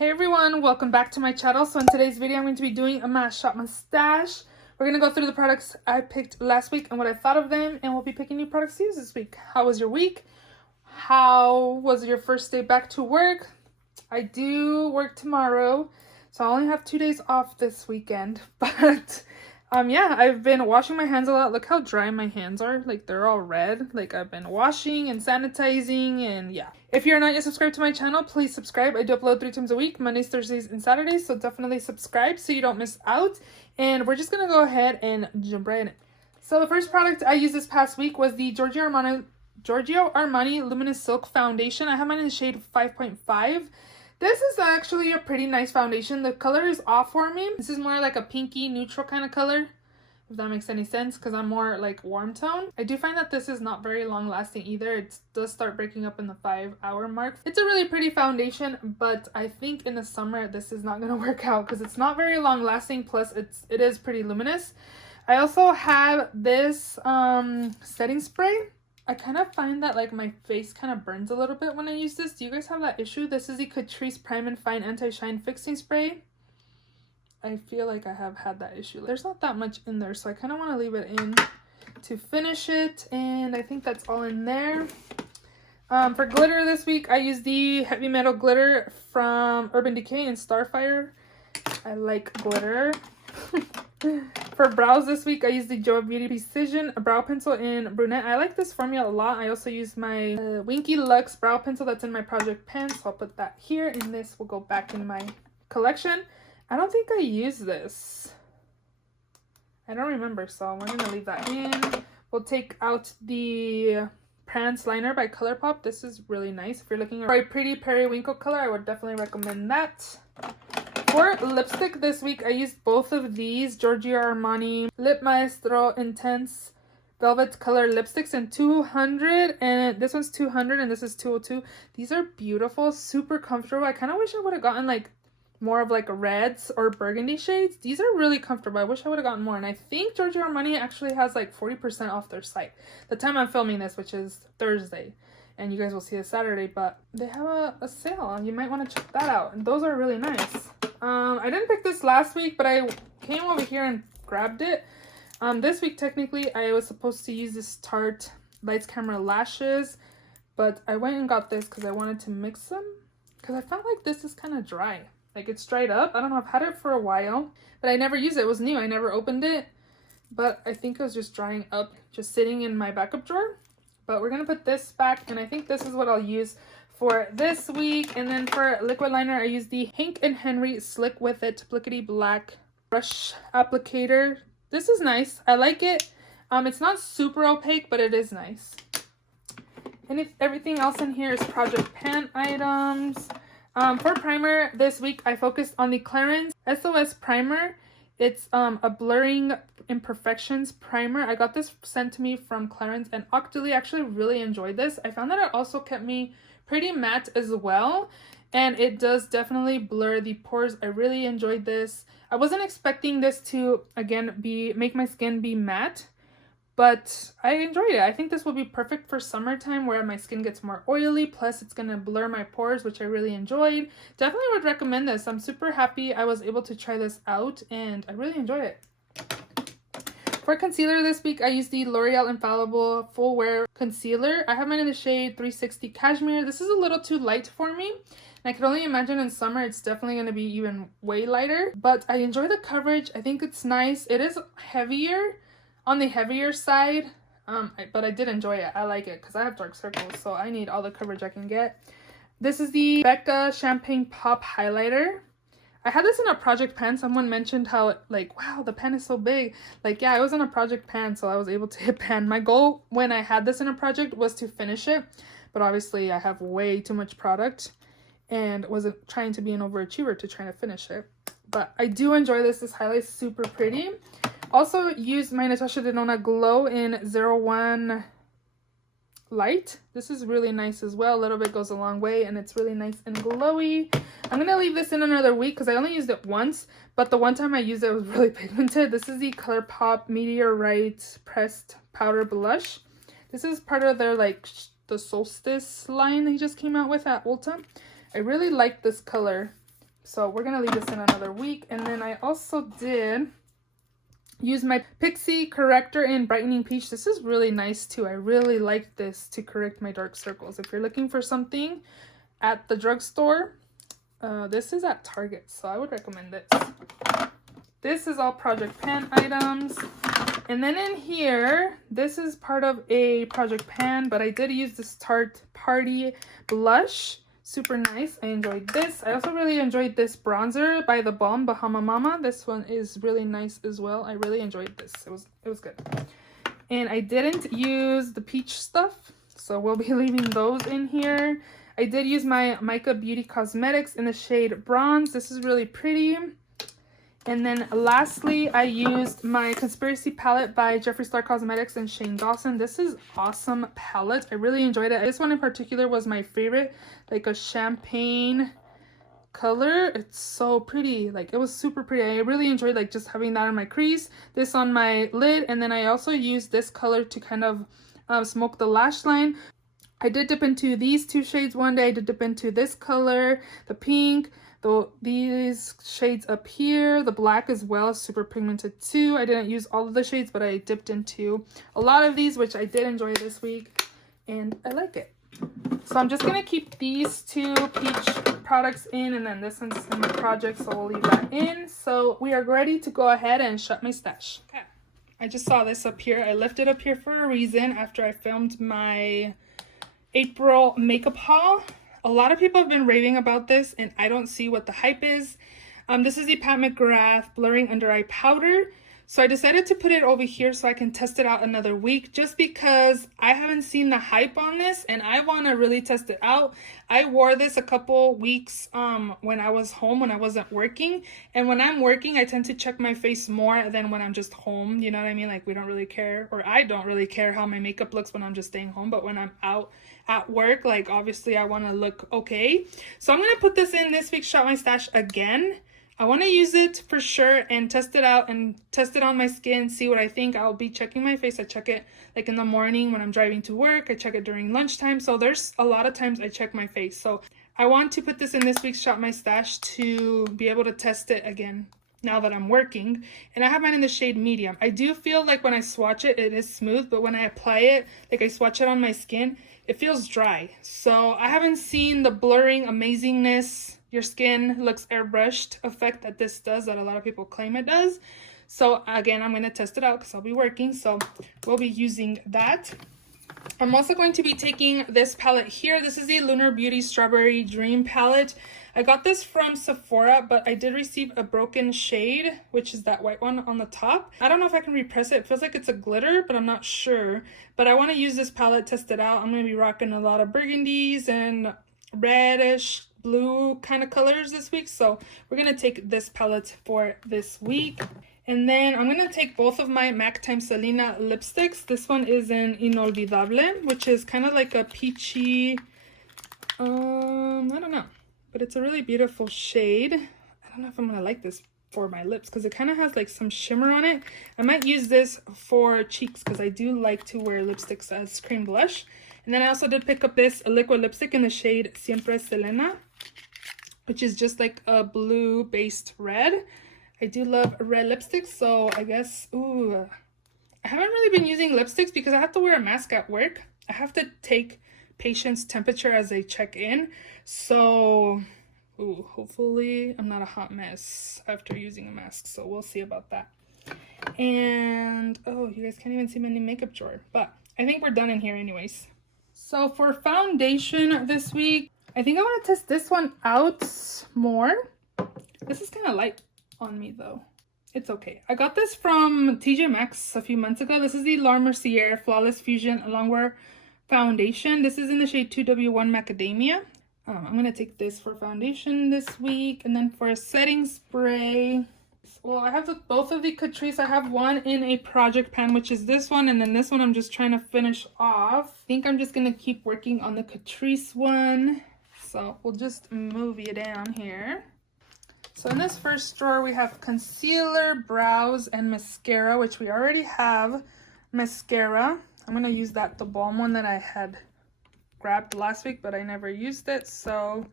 Hey everyone, welcome back to my channel. So in today's video, I'm going to be doing a mass shop mustache. We're going to go through the products I picked last week and what I thought of them, and we'll be picking new products to use this week. How was your week? How was your first day back to work? I do work tomorrow, so I only have 2 days off this weekend, but yeah, I've been washing my hands a lot. Look how dry my hands are. Like, they're all red. Like, I've been washing and sanitizing, and yeah. If you're not yet subscribed to my channel, please subscribe. I do upload 3 times a week, Mondays, Thursdays, and Saturdays, so definitely subscribe so you don't miss out. And we're just gonna go ahead and jump right in. So the first product I used this past week was the Giorgio Armani Luminous Silk Foundation. I have mine in the shade 5.5. This is actually a pretty nice foundation. The color is off for me. This is more like a pinky neutral kind of color, if that makes any sense, because I'm more like warm tone. I do find that this is not very long lasting either. It does start breaking up in the 5-hour mark. It's a really pretty foundation, but I think in the summer this is not going to work out because it's not very long lasting, plus it is pretty luminous. I also have this setting spray. I kind of find that like my face kind of burns a little bit when I use this. Do you guys have that issue? This is the Catrice Prime and Fine Anti-Shine Fixing Spray. I feel like I have had that issue. There's not that much in there, so I kind of want to leave it in to finish it, and I think that's all in there. For glitter this week, I used the Heavy Metal Glitter from Urban Decay and Starfire. I like glitter. For brows this week, I used the Joa Beauty Precision Brow Pencil in Brunette. I like this formula a lot. I also use my Winky Luxe Brow Pencil that's in my project pen, so I'll put that here, and this will go back in my collection. I don't think I used this. I don't remember, so we're gonna leave that in. We'll take out the Prance Liner by ColourPop. This is really nice. If you're looking for a pretty periwinkle color, I would definitely recommend that. For lipstick this week, I used both of these Giorgio Armani Lip Maestro Intense Velvet Color lipsticks in 200, and this one's 200 and this is 202. These are beautiful, super comfortable. I kind of wish I would have gotten like more of like reds or burgundy shades. These are really comfortable. I wish I would have gotten more, and I think Giorgio Armani actually has like 40% off their site the time I'm filming this, which is Thursday, and you guys will see it Saturday, but they have a sale. You might want to check that out, and those are really nice. I didn't pick this last week, but I came over here and grabbed it. This week, technically, I was supposed to use this Tarte Lights Camera Lashes, but I went and got this because I wanted to mix them, because I felt like this is kind of dry. Like, it's dried up. I don't know, I've had it for a while, but I never used it. It was new. I never opened it, but I think it was just drying up, just sitting in my backup drawer. But we're going to put this back, and I think this is what I'll use for this week. And then for liquid liner, I use the Hank & Henry Slick With It Plickety Black Brush Applicator. This is nice. I like it. It's not super opaque, but it is nice. And everything else in here is Project Pan items. For primer this week, I focused on the Clarins SOS Primer. It's a Blurring Imperfections primer. I got this sent to me from Clarins, and Octoly actually really enjoyed this. I found that it also kept me pretty matte as well, and it does definitely blur the pores. I really enjoyed this. I wasn't expecting this to again make my skin be matte, but I enjoyed it. I think this will be perfect for summertime where my skin gets more oily, plus it's gonna blur my pores, which I really enjoyed. Definitely would recommend this. I'm super happy I was able to try this out, and I really enjoyed it. For concealer this week, I used the L'Oreal Infallible Full Wear Concealer. I have mine in the shade 360 Cashmere. This is a little too light for me, and I can only imagine in summer it's definitely going to be even way lighter. But I enjoy the coverage. I think it's nice. It is heavier, on the heavier side, but I did enjoy it. I like it because I have dark circles, so I need all the coverage I can get. This is the Becca Champagne Pop Highlighter. I had this in a project pan. Someone mentioned how, like, wow, the pan is so big. Like, yeah, I was in a project pan, so I was able to hit pan. My goal when I had this in a project was to finish it, but obviously I have way too much product and wasn't trying to be an overachiever to try to finish it. But I do enjoy this. This highlight's super pretty. Also used my Natasha Denona Glow in 01 Light. This is really nice as well. A little bit goes a long way, and it's really nice and glowy. I'm going to leave this in another week because I only used it once, but the one time I used it was really pigmented. This is the ColourPop Meteorite Pressed Powder Blush. This is part of their, like, the Solstice line they just came out with at Ulta. I really like this color. So we're gonna leave this in another week. And then I also did use my Pixie corrector in Brightening Peach. This is really nice too. I really like this to correct my dark circles. If you're looking for something at the drugstore, this is at Target, so I would recommend this. This is all Project Pan items. And then in here, this is part of a Project Pan, but I did use this Tarte Party blush. Super nice. I enjoyed this. I also really enjoyed this bronzer by The Balm Bahama Mama. This one is really nice as well. I really enjoyed this. It was good. And I didn't use the peach stuff, so we'll be leaving those in here. I did use my Mica Beauty Cosmetics in the shade Bronze. This is really pretty. And then lastly, I used my Conspiracy palette by Jeffree Star Cosmetics and Shane Dawson. This is awesome palette. I really enjoyed it. This one in particular was my favorite, like a champagne color. It's so pretty. Like, it was super pretty. I really enjoyed like just having that on my crease, this on my lid, and then I also used this color to kind of smoke the lash line. I did dip into these two shades one day. I did dip into this color, the pink, these shades up here, the black as well, super pigmented too. I didn't use all of the shades, but I dipped into a lot of these, which I did enjoy this week, and I like it. So I'm just gonna keep these two peach products in, and then this one's in the project, so we'll leave that in. So we are ready to go ahead and shut my stash. Okay, I just saw this up here. I left it up here for a reason after I filmed my April makeup haul. A lot of people have been raving about this, and I don't see what the hype is. This is the Pat McGrath Blurring Under Eye Powder. So I decided to put it over here so I can test it out another week, just because I haven't seen the hype on this and I want to really test it out. I wore this a couple weeks when I was home, when I wasn't working. And when I'm working, I tend to check my face more than when I'm just home. You know what I mean? Like, we don't really care, or I don't really care how my makeup looks when I'm just staying home. But when I'm out at work, like, obviously I want to look okay. So I'm going to put this in this week's Shop My Stash again. I want to use it for sure and test it out and test it on my skin, see what I think. I'll be checking my face. I check it like in the morning when I'm driving to work. I check it during lunchtime. So there's a lot of times I check my face. So I want to put this in this week's Shop My Stash to be able to test it again now that I'm working. And I have mine in the shade medium. I do feel like when I swatch it, it is smooth, but when I apply it, like I swatch it on my skin, it feels dry. So I haven't seen the blurring amazingness, your skin looks airbrushed effect that this does, that a lot of people claim it does. So again, I'm going to test it out because I'll be working, so we'll be using that. I'm also going to be taking this palette here. This is the Lunar Beauty Strawberry Dream palette. I got this from Sephora, but I did receive a broken shade, which is that white one on the top. I don't know if I can repress it. It feels like it's a glitter, but I'm not sure. But I want to use this palette, test it out. I'm going to be rocking a lot of burgundies and reddish blue kind of colors this week, so we're gonna take this palette for this week. And then I'm gonna take both of my MAC x Selena lipsticks. This one is in Inolvidable, which is kind of like a peachy, I don't know, but it's a really beautiful shade. I don't know if I'm gonna like this for my lips because it kind of has like some shimmer on it. I might use this for cheeks because I do like to wear lipsticks as cream blush. And then I also did pick up this liquid lipstick in the shade Siempre Selena, which is just like a blue based red. I do love red lipsticks, so I guess, I haven't really been using lipsticks because I have to wear a mask at work. I have to take patients' temperature as they check in. So, hopefully I'm not a hot mess after using a mask, so we'll see about that. And, you guys can't even see my new makeup drawer, but I think we're done in here anyways. So for foundation this week, I think I want to test this one out more. This is kind of light on me though. It's okay. I got this from TJ Maxx a few months ago. This is the La Mercier Flawless Fusion Longwear Foundation. This is in the shade 2W1 Macadamia. I'm going to take this for foundation this week. And then for a setting spray, well, I have both of the Catrice. I have one in a project pan, which is this one. And then this one I'm just trying to finish off. I think I'm just going to keep working on the Catrice one. So we'll just move you down here. So in this first drawer, we have concealer, brows, and mascara, which we already have mascara. I'm going to use the Balm one that I had grabbed last week, but I never used it. So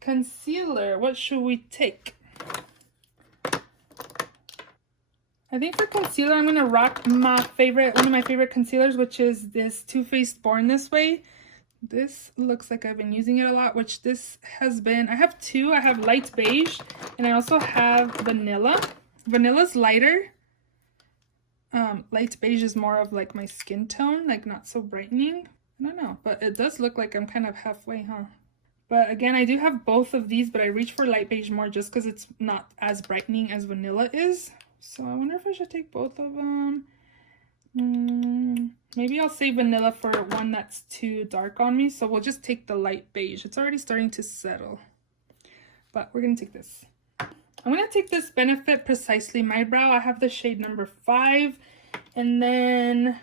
Concealer, what should we take? I think for concealer, I'm going to rock one of my favorite concealers, which is this Too Faced Born This Way. This looks like I've been using it a lot, which this has been, I have two. I have light beige, and I also have vanilla. Vanilla's lighter. Light beige is more of like my skin tone, like not so brightening. I don't know, but it does look like I'm kind of halfway, huh? But again, I do have both of these, but I reach for light beige more just because it's not as brightening as vanilla is. So I wonder if I should take both of them. Maybe I'll save vanilla for one that's too dark on me. So we'll just take the light beige. It's already starting to settle. But we're going to take this. I'm going to take this Benefit Precisely My Brow. I have the shade number 5. And then...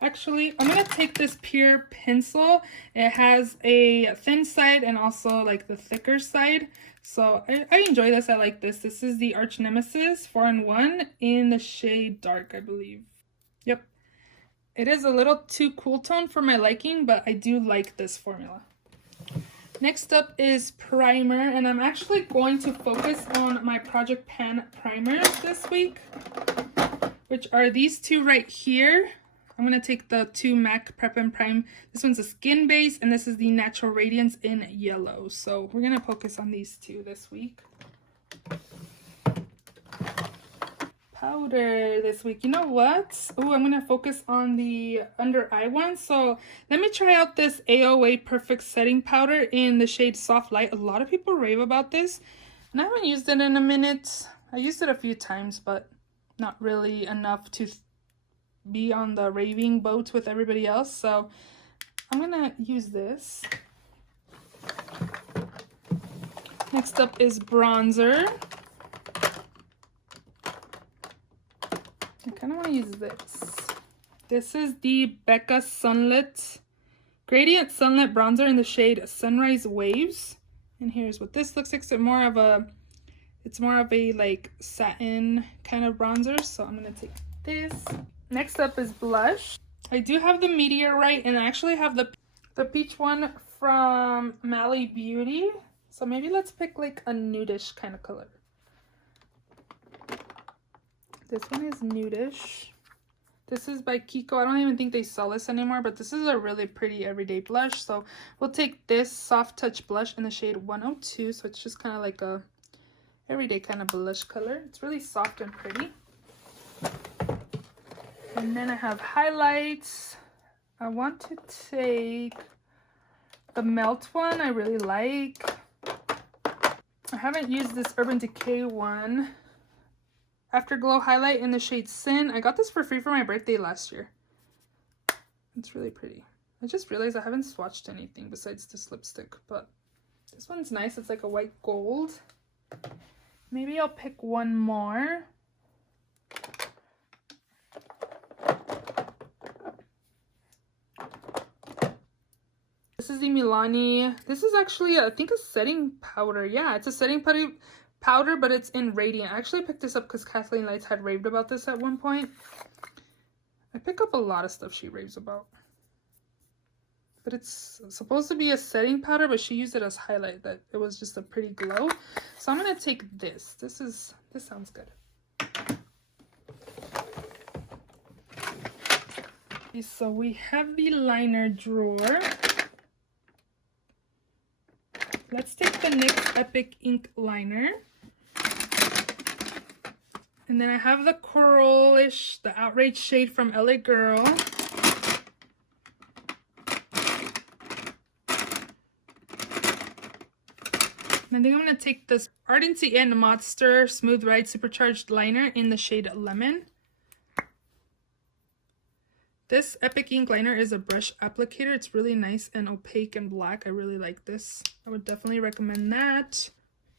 actually, I'm going to take this Pure Pencil. It has a thin side and also like the thicker side. So I enjoy this. I like this. This is the Arch Nemesis 4-in-1 in the shade Dark, I believe. Yep. It is a little too cool tone for my liking, but I do like this formula. Next up is primer, and I'm actually going to focus on my Project Pan primers this week, which are these two right here. I'm going to take the two MAC Prep and Prime. This one's a skin base, and this is the Natural Radiance in yellow. So we're going to focus on these two this week. Powder this week. You know what? Oh, I'm going to focus on the under eye one. So let me try out this AOA Perfect Setting Powder in the shade Soft Light. A lot of people rave about this, and I haven't used it in a minute. I used it a few times, but not really enough to be on the raving boat with everybody else. So I'm gonna use this. Next up is bronzer. I kind of want to use this. This is the Becca Sunlit Gradient Sunlit Bronzer in the shade Sunrise Waves. And here's what this looks like. So it's more of a like satin kind of bronzer. So I'm gonna take this. Next up is blush. I do have the Meteorite, and I actually have the peach one from Mally Beauty. So maybe let's pick like a nudish kind of color. This one is nudish. This is by Kiko. I don't even think they sell this anymore, but this is a really pretty everyday blush. So we'll take this Soft Touch blush in the shade 102. So it's just kind of like a everyday kind of blush color. It's really soft and pretty. And then I have highlights. I want to take the Melt one. I really like. I haven't used this Urban Decay one. Afterglow highlight in the shade Sin. I got this for free for my birthday last year. It's really pretty. I just realized I haven't swatched anything besides this lipstick, but this one's nice. It's like a white gold. Maybe I'll pick one more. This is the Milani. This is actually, I think, a setting powder. Yeah, it's a setting powder, but it's in Radiant. I actually picked this up because Kathleen Lights had raved about this at one point. I pick up a lot of stuff she raves about. But it's supposed to be a setting powder, but she used it as highlight. That it was just a pretty glow. So I'm going to take this. This sounds good. Okay, so we have the liner drawer. Let's take the NYX Epic Ink Liner. And then I have the Coralish, the Outrage shade from LA Girl. I think I'm going to take this Ardency and Monster Smooth Ride Supercharged Liner in the shade Lemon. This Epic Ink Liner is a brush applicator. It's really nice and opaque and black. I really like this. I would definitely recommend that.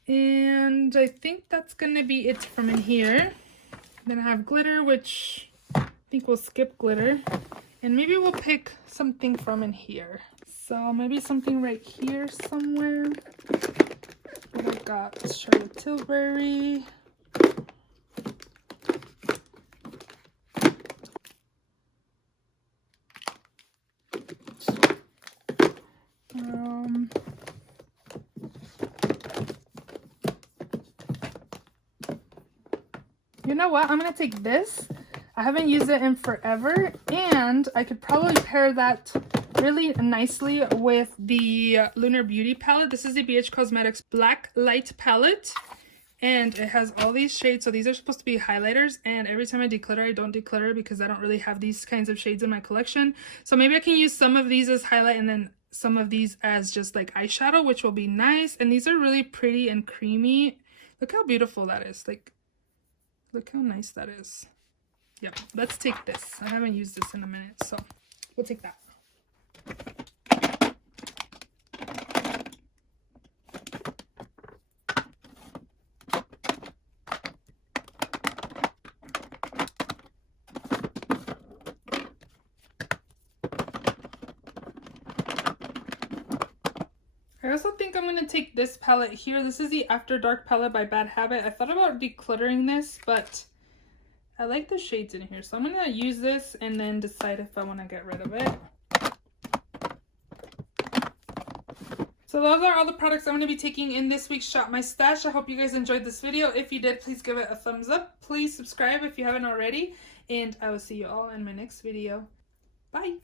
And I think that's going to be it from in here. Then I have glitter, which I think we'll skip glitter. And maybe we'll pick something from in here. So maybe something right here somewhere. I've got Charlotte Tilbury. You know what? I'm going to take this. I haven't used it in forever, and I could probably pair that really nicely with the Lunar Beauty palette. This is the BH Cosmetics Black Light palette, and it has all these shades. So these are supposed to be highlighters, and every time I declutter, I don't declutter because I don't really have these kinds of shades in my collection. So maybe I can use some of these as highlight and then some of these as just like eyeshadow, which will be nice. And these are really pretty and creamy. Look how beautiful that is. Like, look how nice that is. Yep, let's take this. I haven't used this in a minute, so we'll take that. I also think I'm going to take this palette here. This is the After Dark palette by Bad Habit. I thought about decluttering this, but I like the shades in here. So I'm going to use this and then decide if I want to get rid of it. So those are all the products I'm going to be taking in this week's Shop My Stash. I hope you guys enjoyed this video. If you did, please give it a thumbs up. Please subscribe if you haven't already. And I will see you all in my next video. Bye!